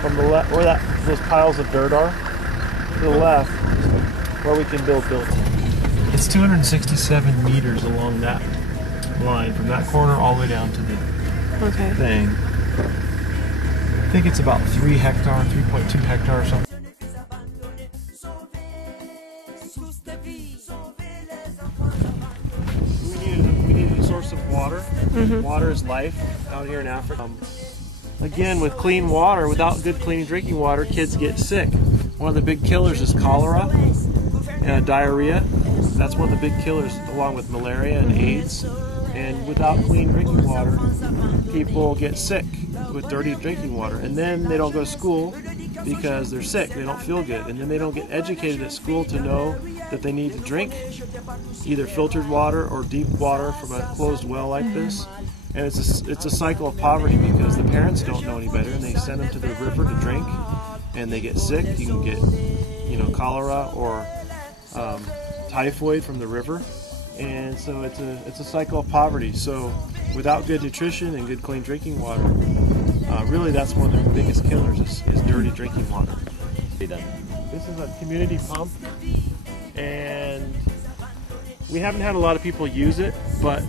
From the left, where those piles of dirt are, to the left, where we can build buildings. It's 267 meters along that line, from that corner all the way down to the thing. I think it's about 3 hectare, 3.2 hectare or something. We needed a source of water. Water is life out here in Africa. Again, with clean water, without good clean drinking water, kids get sick. One of the big killers is cholera and diarrhea. That's one of the big killers, along with malaria and AIDS. And without clean drinking water, people get sick with dirty drinking water. And then they don't go to school because they're sick, they don't feel good. And then they don't get educated at school to know that they need to drink either filtered water or deep water from a closed well like this. And it's a cycle of poverty because the parents don't know any better and they send them to the river to drink and they get sick. You can get, cholera or typhoid from the river. And so it's a cycle of poverty. So without good nutrition and good clean drinking water, really that's one of the biggest killers is dirty drinking water. This is a community pump, and we haven't had a lot of people use it, but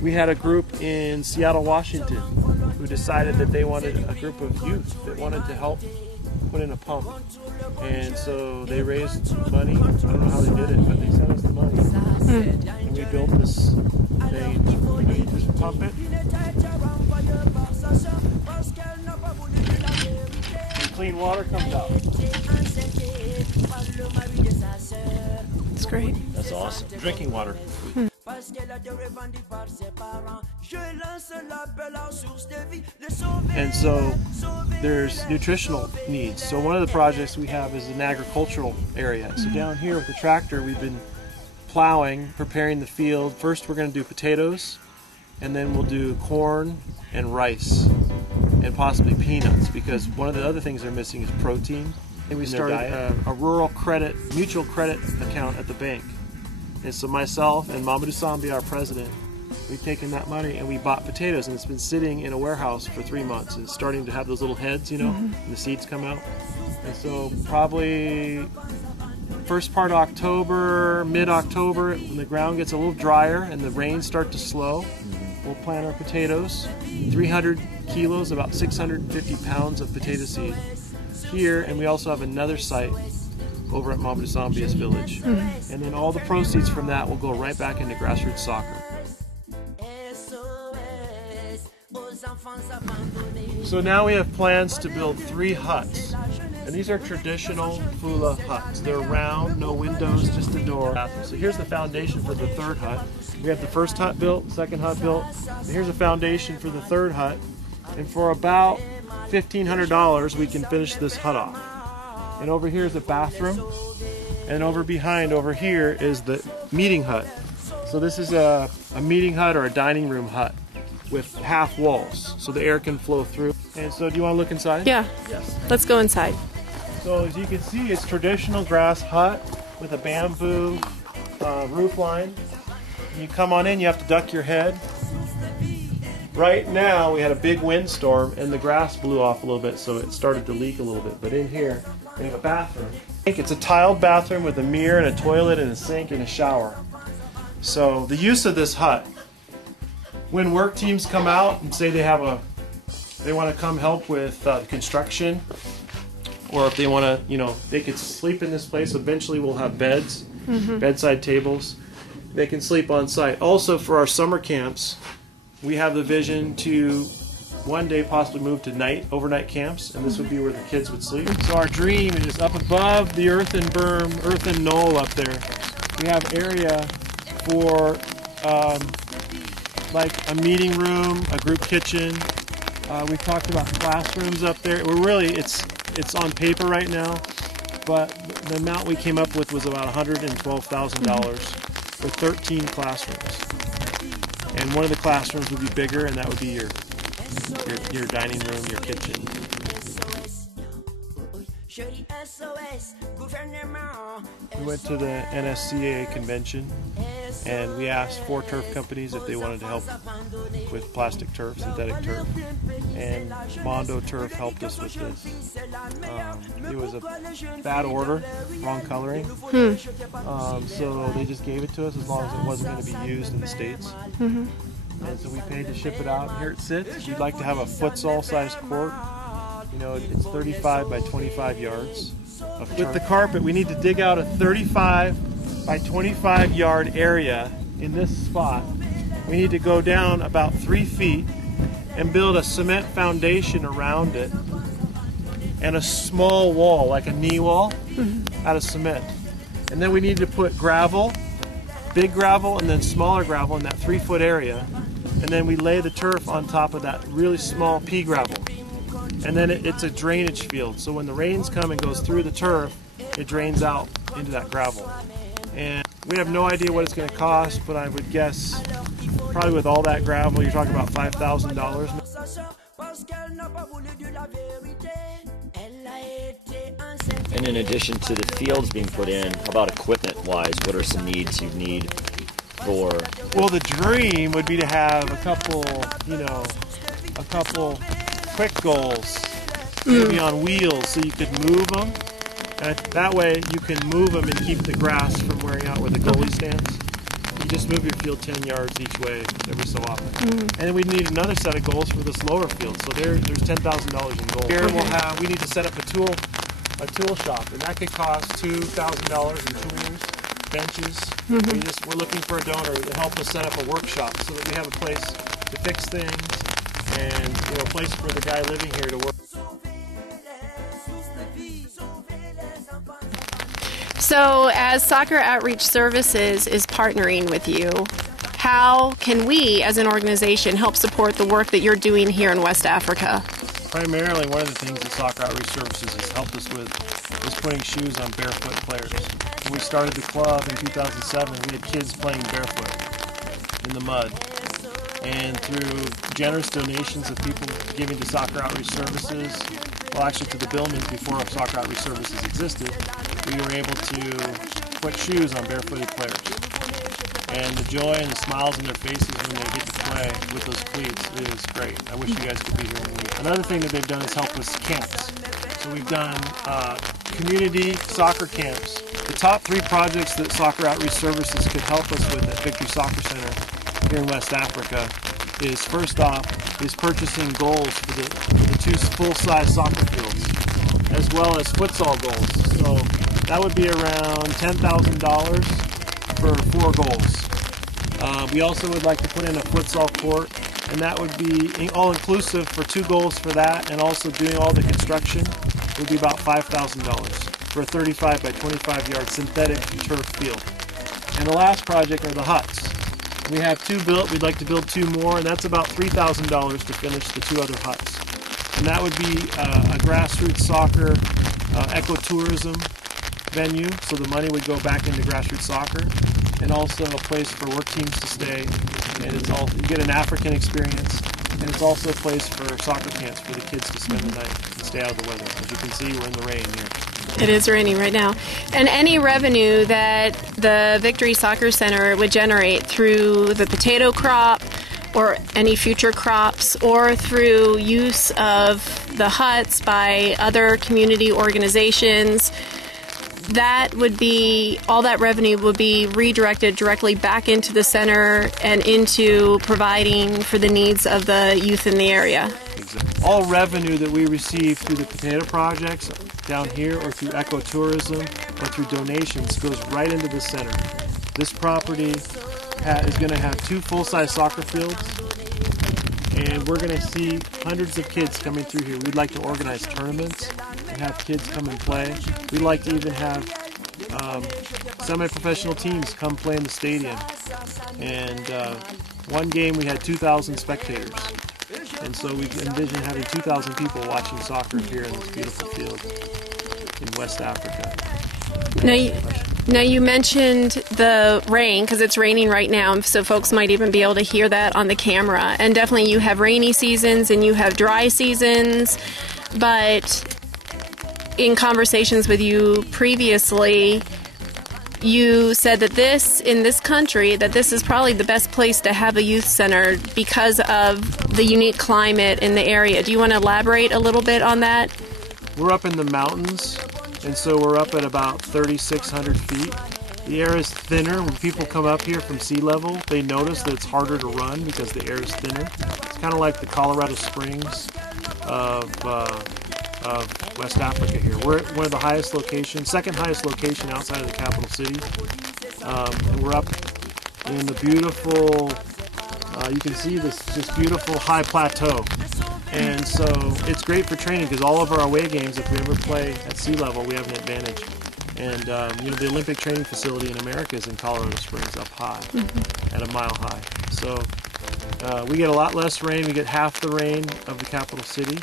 we had a group in Seattle, Washington who decided that they wanted a group of youth that wanted to help put in a pump. And so they raised money. I don't know how they did it, but they sent us the money. And we built this thing. You just pump it. And clean water comes out. That's great. That's awesome. Drinking water. And so there's nutritional needs. So one of the projects we have is an agricultural area. So down here with the tractor, we've been plowing, preparing the field. First we're going to do potatoes, and then we'll do corn and rice and possibly peanuts, because one of the other things they're missing is protein. And we started a rural mutual credit account at the bank. And so myself and Mamadou Sambi, our president, we've taken that money and we bought potatoes, and it's been sitting in a warehouse for 3 months. And it's starting to have those little heads, and the seeds come out. And so probably first part of October, mid-October, when the ground gets a little drier and the rains start to slow, we'll plant our potatoes. 300 kilos, about 650 pounds of potato seed here, and we also have another site over at Mamadou Sambi's village. And then all the proceeds from that will go right back into grassroots soccer. So now we have plans to build 3 huts. And these are traditional Fula huts. They're round, no windows, just a door. So here's the foundation for the 3rd hut. We have the 1st hut built, 2nd hut built. And here's a foundation for the 3rd hut. And for about $1,500 we can finish this hut off. And over here is a bathroom, and over here is the meeting hut. So this is a meeting hut or a dining room hut with half walls, so the air can flow through. And so do you want to look inside? Yeah. Yes. Let's go inside. So as you can see, it's traditional grass hut with a bamboo roof line. When you come on in, you have to duck your head. Right now we had a big windstorm and the grass blew off a little bit, so it started to leak a little bit. But in here we have a bathroom. It's a tiled bathroom with a mirror and a toilet and a sink and a shower. So the use of this hut, when work teams come out and say they want to come help with construction, or if they want to, they could sleep in this place. Eventually we'll have beds, bedside tables. They can sleep on site. Also for our summer camps, we have the vision to one day possibly move to overnight camps, and this would be where the kids would sleep. So our dream is up above the earthen berm, earthen knoll up there. We have area for like a meeting room, a group kitchen. We've talked about classrooms up there. It's on paper right now, but the amount we came up with was about $112,000 for 13 classrooms. And one of the classrooms would be bigger, and that would be your dining room, your kitchen. We went to the NSCA convention And we asked 4 turf companies if they wanted to help with plastic turf, synthetic turf, and Mondo Turf helped us with this. It was a bad order, wrong coloring, so they just gave it to us as long as it wasn't going to be used in the States. And so we paid to ship it out. And here it sits. We'd like to have a futsal-sized court. You know, it's 35 by 25 yards. With the carpet, we need to dig out a 35 by 25 yard area in this spot. We need to go down about 3 feet and build a cement foundation around it and a small wall, like a knee wall, out of cement. And then we need to put gravel, big gravel and then smaller gravel in that 3-foot area. And then we lay the turf on top of that really small pea gravel. And then it's a drainage field. So when the rains come and goes through the turf, it drains out into that gravel. And we have no idea what it's going to cost, but I would guess probably with all that gravel, you're talking about $5,000. And in addition to the fields being put in, how about equipment-wise? What are some needs you need for? Well, the dream would be to have a couple quick goals, maybe on wheels, so you could move them. And that way you can move them and keep the grass from wearing out where the goalie stands. You just move your field 10 yards each way every so often. And then we need another set of goals for this lower field. So there's $10,000 in goals. Here we need to set up a tool shop, and that could cost $2,000 in tools, benches. We're looking for a donor to help us set up a workshop so that we have a place to fix things and a place for the guy living here to work. So as Soccer Outreach Services is partnering with you, how can we as an organization help support the work that you're doing here in West Africa? Primarily, one of the things that Soccer Outreach Services has helped us with is putting shoes on barefoot players. When we started the club in 2007, we had kids playing barefoot in the mud. And through generous donations of people giving to Soccer Outreach Services, well, actually to the building before Soccer Outreach Services existed, we were able to put shoes on barefooted players. And the joy and the smiles on their faces when they get to play with those cleats is great. I wish you guys could be here one week. Another thing that they've done is help with camps. So we've done community soccer camps. The top 3 projects that Soccer Outreach Services could help us with at Victory Soccer Center here in West Africa is, first off, is purchasing goals for the 2 full-size soccer fields, as well as futsal goals. So that would be around $10,000 for 4 goals. We also would like to put in a futsal court, and that would be all-inclusive for 2 goals for that, and also doing all the construction would be about $5,000 for a 35 by 25 yard synthetic turf field. And the last project are the huts. We have 2 built. We'd like to build 2 more, and that's about $3,000 to finish the 2 other huts. And that would be a grassroots soccer ecotourism venue, so the money would go back into grassroots soccer, and also a place for work teams to stay. And you get an African experience, and it's also a place for soccer camps for the kids to spend the night and stay out of the weather. As you can see, we're in the rain here. It is raining right now. And any revenue that the Victory Soccer Center would generate through the potato crop or any future crops, or through use of the huts by other community organizations, that would be, all that revenue would be redirected directly back into the center and into providing for the needs of the youth in the area. All revenue that we receive through the potato projects down here, or through ecotourism, or through donations, goes right into the center. This property is going to have 2 full-size soccer fields, and we're going to see hundreds of kids coming through here. We'd like to organize tournaments and have kids come and play. We'd like to even have semi-professional teams come play in the stadium. And one game we had 2,000 spectators. And so we envision having 2,000 people watching soccer here in this beautiful field in West Africa. Now you mentioned the rain, because it's raining right now, so folks might even be able to hear that on the camera. And definitely you have rainy seasons and you have dry seasons, but in conversations with you previously, you said that in this country, that this is probably the best place to have a youth center because of the unique climate in the area. Do you want to elaborate a little bit on that? We're up in the mountains, and so we're up at about 3,600 feet. The air is thinner. When people come up here from sea level, they notice that it's harder to run because the air is thinner. It's kind of like the Colorado Springs of West Africa here. We're at one of the highest locations, second highest location outside of the capital city. And we're up in the beautiful, you can see this just beautiful high plateau. And so it's great for training because all of our away games, if we ever play at sea level, we have an advantage. And you know, the Olympic training facility in America is in Colorado Springs, up high, at a mile high. So we get a lot less rain. We get half the rain of the capital city,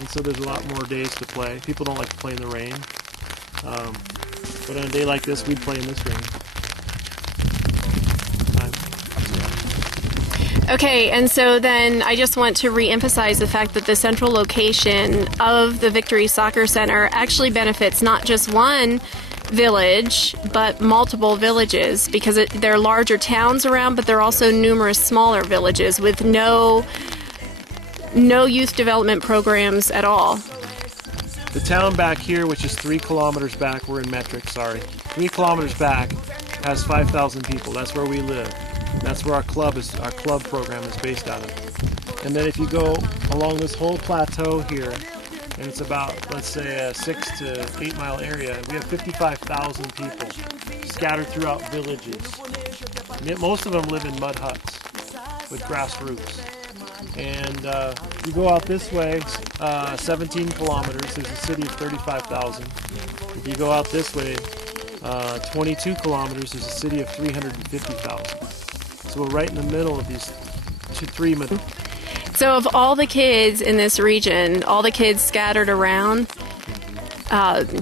and so there's a lot more days to play. People don't like to play in the rain, but on a day like this, we'd play in this rain. Okay, and so then I just want to re-emphasize the fact that the central location of the Victory Soccer Center actually benefits not just one village, but multiple villages, because there are larger towns around, but there are also numerous smaller villages with no youth development programs at all. The town back here, which is 3 kilometers back, we're in metric, sorry, 3 kilometers back, has 5,000 people. That's where we live. That's where our club program is based out of. And then if you go along this whole plateau here, and it's about, let's say, a 6 to 8 mile area, we have 55,000 people scattered throughout villages. Most of them live in mud huts with grass roofs. And you go out this way, 17 kilometers, there's a city of 35,000. If you go out this way, 22 kilometers, there's a city of 350,000. So we're right in the middle of these three. So of all the kids in this region, all the kids scattered around,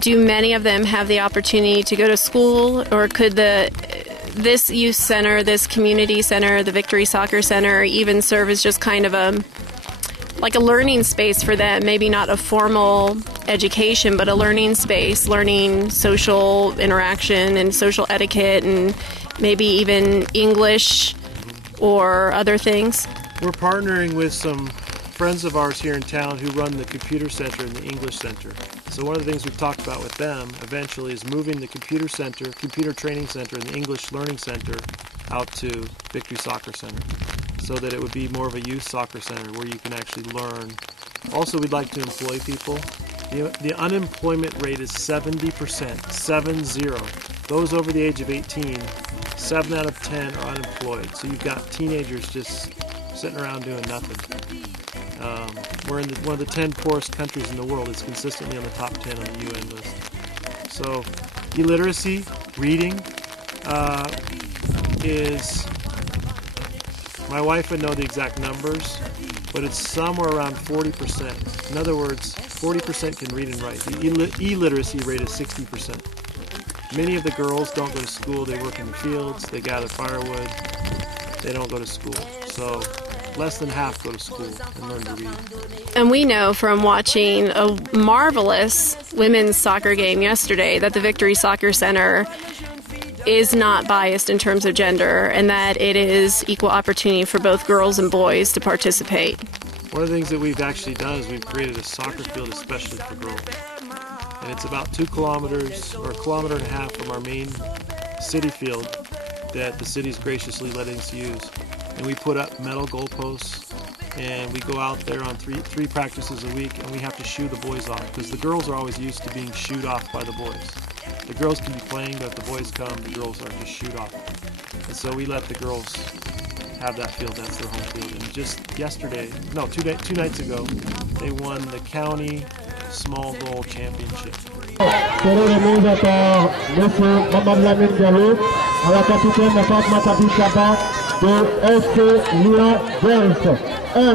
do many of them have the opportunity to go to school, or could this youth center, this community center, the Victory Soccer Center, even serve as just kind of a learning space for them? Maybe not a formal education, but a learning space, learning social interaction and social etiquette, and maybe even English or other things? We're partnering with some friends of ours here in town who run the computer center and the English center. So one of the things we've talked about with them eventually is moving the computer center, computer training center, and the English learning center out to Victory Soccer Center, so that it would be more of a youth soccer center where you can actually learn. Also, we'd like to employ people. The unemployment rate is 70%, 7-0. Those over the age of 18, 7 out of 10 are unemployed. So you've got teenagers just sitting around doing nothing. We're in one of the 10 poorest countries in the world. It's consistently on the top 10 on the UN list. So illiteracy, reading, is, my wife would know the exact numbers, but it's somewhere around 40%. In other words, 40% can read and write. The illiteracy rate is 60%. Many of the girls don't go to school. They work in the fields, they gather firewood, they don't go to school. So less than half go to school and learn to read. And we know from watching a marvelous women's soccer game yesterday that the Victory Soccer Center is not biased in terms of gender, and that it is equal opportunity for both girls and boys to participate. One of the things that we've actually done is we've created a soccer field especially for girls. And it's about 2 kilometers or 1.5 kilometers from our main city field that the city's graciously letting us use. And we put up metal goalposts, and we go out there on three practices a week, and we have to shoo the boys off, because the girls are always used to being shooed off by the boys. The girls can be playing, but if the boys come, the girls are just shoot off. And so we let the girls have that field. That's their home field. And just yesterday, no, two nights ago, they won the county small goal championship. Un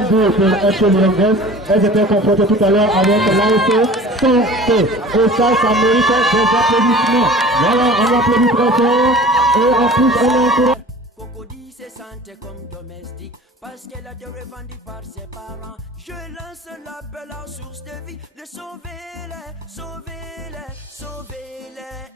but pour FC Lyon. Elles étaient confrontées tout à l'heure avec l'AFC Santé. Et ça mérite des applaudissements. Voilà, on applaudit très fort. Et en plus, on encourage. Cocody se sentait comme domestique parce qu'elle a été revendue par ses parents. Je lance l'appel à source de vie. De sauver-les, sauvez-les, sauvez-les.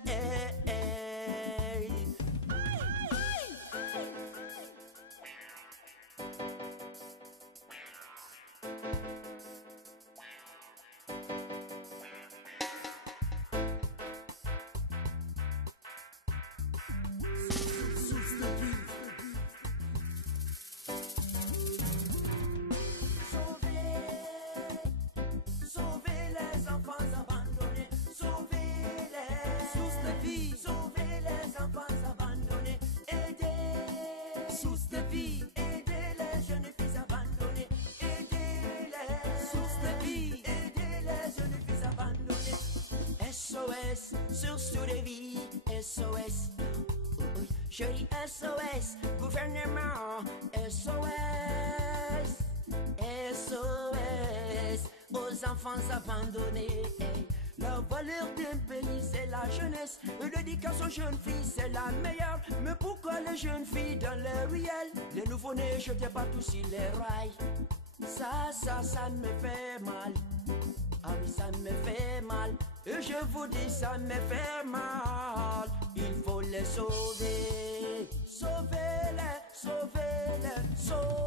source de vie. SOS, je dis SOS, gouvernement. SOS, SOS, aux enfants abandonnés. La valeur d'un pays, c'est la jeunesse. L'éducation aux jeunes filles, c'est la meilleure. Mais pourquoi les jeunes filles dans les ruelles, les nouveau-nés jetés partout sur les rails? Ça me fait mal. Ah oui, ça me fait mal. Et je vous dis, ça me fait mal. Il faut les sauver. Sauvez-les, sauvez-les, sauvez-les.